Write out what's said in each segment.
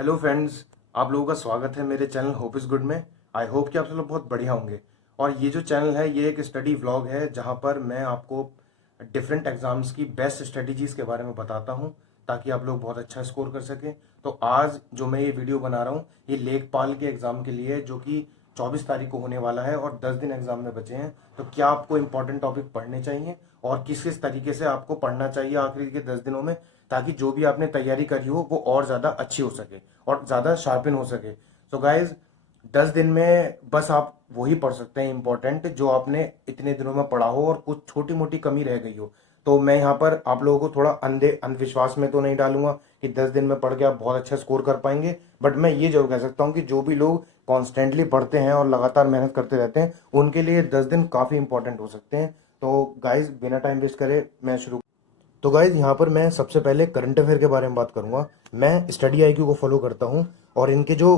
Hello friends, आप लोगों का स्वागत है मेरे चैनल होप इज़ गुड में। आई होप कि आप सब लोग बहुत बढ़िया होंगे। और ये जो चैनल है ये एक स्टडी व्लॉग है जहाँ पर मैं आपको डिफरेंट एग्जाम्स की बेस्ट स्ट्रेटजीज़ के बारे में बताता हूँ ताकि आप लोग बहुत अच्छा स्कोर कर सकें। तो आज जो मैं ये वीडियो बना रहा हूँ ये लेखपाल के एग्ज़ाम के लिए है जो कि 24 तारीख को होने वाला है और 10 दिन एग्जाम में बचे हैं। तो क्या आपको इंपॉर्टेंट टॉपिक पढ़ने चाहिए और किस किस तरीके से आपको पढ़ना चाहिए आखिरी के 10 दिनों में, ताकि जो भी आपने तैयारी करी हो वो और ज़्यादा अच्छी हो सके और ज़्यादा शार्पन हो सके। सो गाइज 10 दिन में बस आप वही पढ़ सकते हैं इंपॉर्टेंट जो आपने इतने दिनों में पढ़ा हो और कुछ छोटी मोटी कमी रह गई हो। तो मैं यहाँ पर आप लोगों को थोड़ा अंधविश्वास में तो नहीं डालूंगा कि 10 दिन में पढ़ के आप बहुत अच्छा स्कोर कर पाएंगे, बट मैं ये जरूर कह सकता हूँ कि जो भी लोग कॉन्स्टेंटली पढ़ते हैं और लगातार मेहनत करते रहते हैं उनके लिए 10 दिन काफ़ी इंपॉर्टेंट हो सकते हैं। तो गाइज बिना टाइम वेस्ट करे मैं शुरू। तो गाइज यहाँ पर मैं सबसे पहले करंट अफेयर के बारे में बात करूंगा। मैं स्टडी आईक्यू को फॉलो करता हूँ और इनके जो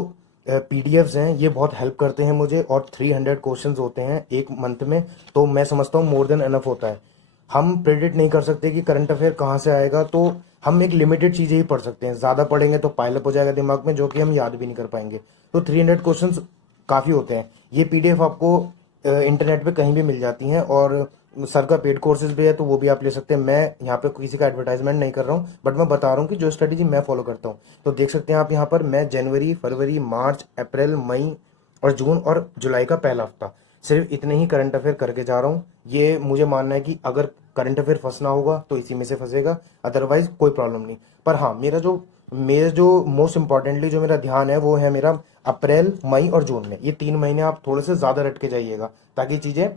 पीडीएफ्स हैं ये बहुत हेल्प करते हैं मुझे, और 300 क्वेश्चंस होते हैं एक मंथ में। तो मैं समझता हूँ मोर देन एनफ होता है। हम प्रेडिक्ट नहीं कर सकते कि करंट अफेयर कहाँ से आएगा, तो हम एक लिमिटेड चीज़ें ही पढ़ सकते हैं। ज़्यादा पढ़ेंगे तो पाइलअप हो जाएगा दिमाग में, जो कि हम याद भी नहीं कर पाएंगे। तो 300 क्वेश्चंस काफ़ी होते हैं। ये पीडीएफ आपको इंटरनेट पे कहीं भी मिल जाती हैं, और सर का पेड कोर्सेज भी है तो वो भी आप ले सकते हैं। मैं यहाँ पे किसी का एडवर्टाइजमेंट नहीं कर रहा हूँ, बट मैं बता रहा हूँ कि जो स्ट्रेटेजी मैं फॉलो करता हूँ। तो देख सकते हैं आप यहाँ पर मैं जनवरी, फरवरी, मार्च, अप्रैल, मई और जून और जुलाई का पहला हफ्ता सिर्फ इतने ही करंट अफेयर करके जा रहा हूँ। ये मुझे मानना है कि अगर करंट अफेयर फंसना होगा तो इसी में से फंसेगा, अदरवाइज कोई प्रॉब्लम नहीं। पर हाँ, मेरा जो मोस्ट इंपॉर्टेंटली जो मेरा ध्यान है वो है मेरा अप्रैल, मई और जून में। ये 3 महीने आप थोड़े से ज़्यादा रट के जाइएगा ताकि चीज़ें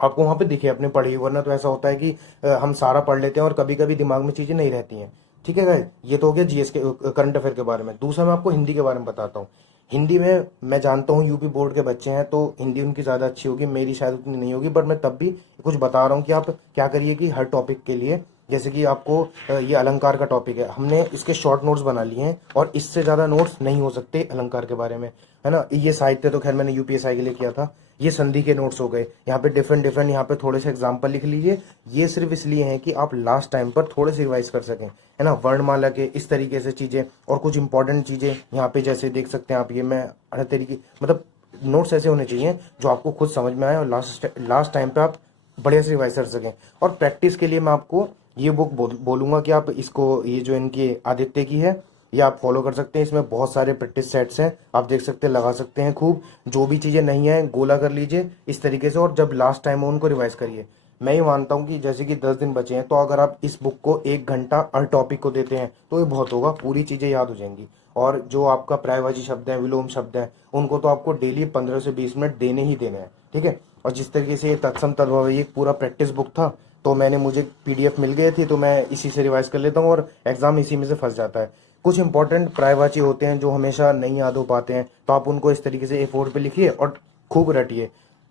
आपको वहां पे दिखे अपने पढ़ी। वरना तो ऐसा होता है कि हम सारा पढ़ लेते हैं और कभी कभी दिमाग में चीजें नहीं रहती हैं। ठीक है गाइस, ये तो हो गया जीएस के करंट अफेयर के बारे में। दूसरा मैं आपको हिंदी के बारे में बताता हूँ। हिंदी में मैं जानता हूँ यूपी बोर्ड के बच्चे हैं तो हिंदी उनकी ज़्यादा अच्छी होगी, मेरी शायद उतनी नहीं होगी, बट मैं तब भी कुछ बता रहा हूँ कि आप क्या करिए कि हर टॉपिक के लिए, जैसे कि आपको ये अलंकार का टॉपिक है, हमने इसके शॉर्ट नोट्स बना लिए हैं और इससे ज़्यादा नोट्स नहीं हो सकते अलंकार के बारे में, है ना। ये साहित्य तो खैर मैंने यूपीएसआई के लिए किया था। ये संधि के नोट्स हो गए। यहाँ पे डिफरेंट डिफरेंट यहाँ पे थोड़े से एग्जाम्पल लिख लीजिए। ये सिर्फ इसलिए है कि आप लास्ट टाइम पर थोड़े से रिवाइज कर सकें, है ना। वर्णमाला के इस तरीके से चीज़ें और कुछ इंपॉर्टेंट चीज़ें यहाँ पे जैसे देख सकते हैं आप। ये मैं हर तरीके मतलब नोट्स ऐसे होने चाहिए जो आपको खुद समझ में आए और लास्ट टाइम पे आप बढ़िया से रिवाइज कर सकें। और प्रैक्टिस के लिए मैं आपको ये बुक बोलूँगा कि आप इसको, ये जो इनकी आदित्य की है, ये आप फॉलो कर सकते हैं। इसमें बहुत सारे प्रैक्टिस सेट्स हैं, आप देख सकते हैं, लगा सकते हैं खूब। जो भी चीज़ें नहीं हैं गोला कर लीजिए इस तरीके से, और जब लास्ट टाइम हो उनको रिवाइज करिए। मैं ये मानता हूँ कि जैसे कि 10 दिन बचे हैं तो अगर आप इस बुक को 1 घंटा हर टॉपिक को देते हैं तो ये बहुत होगा, पूरी चीज़ें याद हो जाएंगी। और जो आपका पर्यायवाची शब्द है, विलोम शब्द है, उनको तो आपको डेली 15 से 20 मिनट देने ही देने हैं। ठीक है। और जिस तरीके से ये तत्सम तद्भव ये एक पूरा प्रैक्टिस बुक था, तो मुझे पीडीएफ मिल गए थी तो मैं इसी से रिवाइज कर लेता हूँ और एग्जाम इसी में से फंस जाता है। कुछ इंपॉर्टेंट पर्यायवाची होते हैं जो हमेशा नहीं याद हो पाते हैं, तो आप उनको इस तरीके से A4 पे लिखिए और खूब रटिए।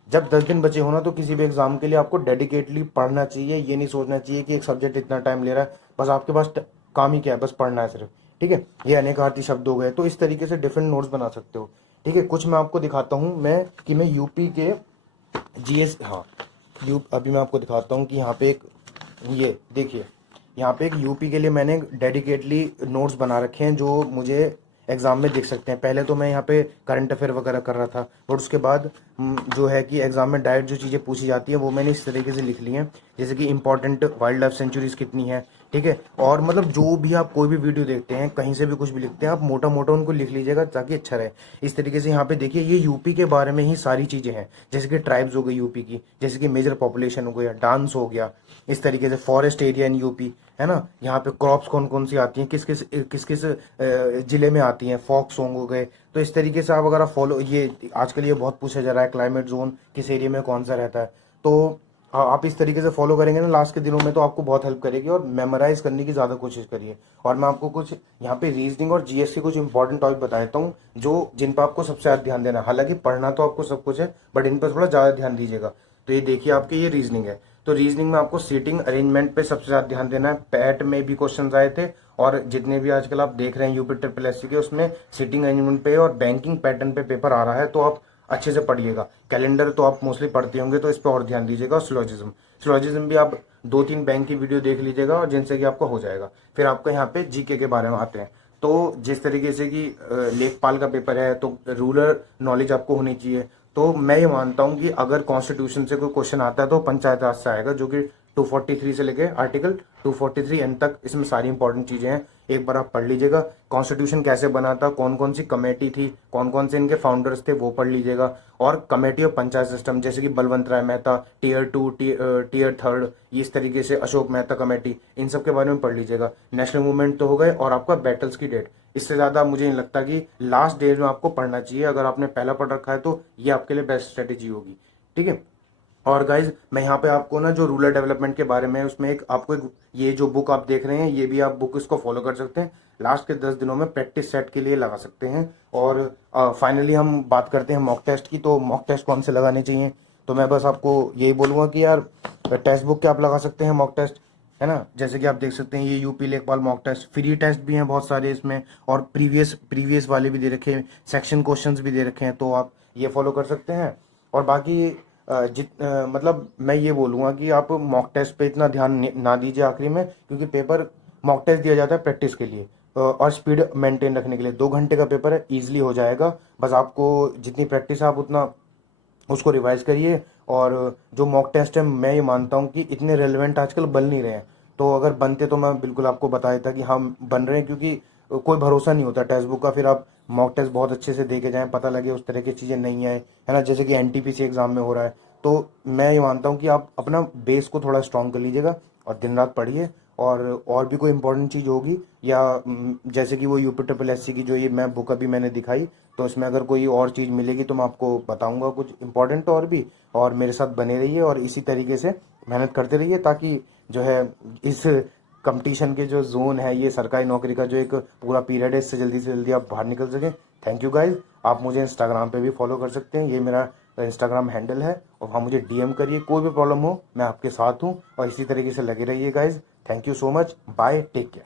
जब 10 दिन बचे होना तो किसी भी एग्जाम के लिए आपको डेडिकेटली पढ़ना चाहिए। ये नहीं सोचना चाहिए कि एक सब्जेक्ट इतना टाइम ले रहा है, बस आपके पास काम ही क्या है, बस पढ़ना है सिर्फ। ठीक है। ये अनेकार्थी शब्द हो गए, तो इस तरीके से डिफरेंट नोट्स बना सकते हो। ठीक है। कुछ मैं आपको दिखाता हूँ मैं यूपी के जीएस, हाँ अभी मैं आपको दिखाता हूँ कि यहाँ पे एक, ये देखिए यहाँ पे एक यूपी के लिए मैंने डेडिकेटली नोट्स बना रखे हैं जो मुझे एग्जाम में दिख सकते हैं। पहले तो मैं यहाँ पे करंट अफेयर वगैरह कर रहा था, और उसके बाद जो है कि एग्जाम में डायरेक्ट जो चीज़ें पूछी जाती है वो मैंने इस तरीके से लिख ली हैं। जैसे कि इंपॉर्टेंट वाइल्ड लाइफ सेंचुरीज कितनी है। ठीक है। और मतलब जो भी आप कोई भी वीडियो देखते हैं, कहीं से भी कुछ भी लिखते हैं, आप मोटा मोटा उनको लिख लीजिएगा ताकि अच्छा रहे। इस तरीके से यहाँ पे देखिए ये यूपी के बारे में ही सारी चीज़ें हैं, जैसे कि ट्राइब्स हो गई यूपी की, जैसे कि मेजर पॉपुलेशन हो गया, डांस हो गया, इस तरीके से फॉरेस्ट एरिया इन यूपी, है ना। यहाँ पे क्रॉप्स कौन कौन सी आती हैं, किस किस जिले में आती हैं, फोक सॉन्ग हो गए। तो इस तरीके से आप अगर आप फॉलो, ये आजकल ये बहुत पूछा जा रहा है क्लाइमेट जोन किस एरिया में कौन सा रहता है, तो आप इस तरीके से फॉलो करेंगे ना लास्ट के दिनों में तो आपको बहुत हेल्प करेगी। और मेमोराइज करने की ज़्यादा कोशिश करिए। और मैं आपको कुछ यहाँ पे रीजनिंग और जीएस के कुछ इंपॉर्टेंट टॉपिक बता देता हूँ जो जिन पर आपको सबसे ज़्यादा ध्यान देना है। हालांकि पढ़ना तो आपको सब कुछ है, बट इन पर थोड़ा ज़्यादा ध्यान दीजिएगा। तो ये देखिए आपके ये रीजनिंग है, तो रीजनिंग में आपको सीटिंग अरेंजमेंट पे सबसे ज़्यादा ध्यान देना है। पैट में भी क्वेश्चन आए थे, और जितने भी आजकल आप देख रहे हैं यूपी ट्रिपल एस के, उसमें सीटिंग अरेंजमेंट पे और बैंकिंग पैटर्न पे पेपर आ रहा है, तो आप अच्छे से पढ़िएगा। कैलेंडर तो आप मोस्टली पढ़ते होंगे तो इस पर और ध्यान दीजिएगा। और सिलोजिज्म भी आप 2-3 बैंक की वीडियो देख लीजिएगा और जिनसे कि आपको हो जाएगा। फिर आपको यहाँ पे जीके के बारे में आते हैं। तो जिस तरीके से कि लेखपाल का पेपर है तो रूरल नॉलेज आपको होनी चाहिए। तो मैं ये मानता हूँ कि अगर कॉन्स्टिट्यूशन से कोई क्वेश्चन आता है तो पंचायत राज से आएगा, जो कि 243 से लेके आर्टिकल 243 एन तक इसमें सारी इंपॉर्टेंट चीजें हैं। एक बार आप पढ़ लीजिएगा, कॉन्स्टिट्यूशन कैसे बना था, कौन कौन सी कमेटी थी, कौन कौन से इनके फाउंडर्स थे, वो पढ़ लीजिएगा। और कमेटी ऑफ पंचायत सिस्टम जैसे कि बलवंत राय मेहता, टीयर 2, टीयर 3, इस तरीके से अशोक मेहता कमेटी, इन सब के बारे में पढ़ लीजिएगा। नेशनल मूवमेंट तो हो गए, और आपका बैटल्स की डेट। इससे ज्यादा मुझे नहीं लगता कि लास्ट डेज में आपको पढ़ना चाहिए। अगर आपने पहला पढ़ रखा है तो ये आपके लिए बेस्ट स्ट्रेटेजी होगी। ठीक है। और गाइज मैं यहाँ पे आपको ना जो रूरल डेवलपमेंट के बारे में उसमें एक आपको एक ये जो बुक आप देख रहे हैं, ये भी आप बुक इसको फॉलो कर सकते हैं। लास्ट के 10 दिनों में प्रैक्टिस सेट के लिए लगा सकते हैं। और फाइनली हम बात करते हैं मॉक टेस्ट की। तो मॉक टेस्ट कौन से लगाने चाहिए, तो मैं बस आपको यही बोलूंगा कि यार टेक्स्ट बुक के आप लगा सकते हैं मॉक टेस्ट, है ना। जैसे कि आप देख सकते हैं ये यूपी लेखपाल मॉक टेस्ट, फ्री टेस्ट भी हैं बहुत सारे इसमें, और प्रीवियस वाले भी दे रखे हैं, सेक्शन क्वेश्चंस भी दे रखे हैं, तो आप ये फॉलो कर सकते हैं। और बाकी मतलब मैं ये बोलूँगा कि आप मॉक टेस्ट पे इतना ध्यान ना दीजिए आखिरी में, क्योंकि पेपर मॉक टेस्ट दिया जाता है प्रैक्टिस के लिए और स्पीड मेंटेन रखने के लिए। 2 घंटे का पेपर है, ईजिली हो जाएगा। बस आपको जितनी प्रैक्टिस है आप उतना उसको रिवाइज करिए। और जो मॉक टेस्ट है मैं ये मानता हूँ कि इतने रेलिवेंट आजकल बन नहीं रहे हैं, तो अगर बनते तो मैं बिल्कुल आपको बता देता कि हम बन रहे हैं, क्योंकि कोई भरोसा नहीं होता टेक्स्ट बुक का। फिर आप मॉक टेस्ट बहुत अच्छे से दे के जाएं, पता लगे उस तरह की चीज़ें नहीं आए, है ना, जैसे कि एनटीपीसी एग्जाम में हो रहा है। तो मैं ये मानता हूँ कि आप अपना बेस को थोड़ा स्ट्रॉन्ग कर लीजिएगा और दिन रात पढ़िए। और भी कोई इंपॉर्टेंट चीज़ होगी या जैसे कि वो यूपी ट्रिपल एस सी की जो ये मैं बुक अभी मैंने दिखाई, तो इसमें अगर कोई और चीज़ मिलेगी तो मैं आपको बताऊंगा कुछ इंपॉर्टेंट और भी। और मेरे साथ बने रहिए और इसी तरीके से मेहनत करते रहिए, ताकि जो है इस कंपटीशन के जो जोन है, ये सरकारी नौकरी का जो एक पूरा पीरियड है, इससे जल्दी से जल्दी आप बाहर निकल सकें। Thank you guys. आप मुझे इंस्टाग्राम पे भी फॉलो कर सकते हैं, ये मेरा इंस्टाग्राम हैंडल है, और वहाँ मुझे डीएम करिए, कोई भी प्रॉब्लम हो मैं आपके साथ हूँ। और इसी तरीके से लगे रहिए guys. Thank you so much, bye, take care.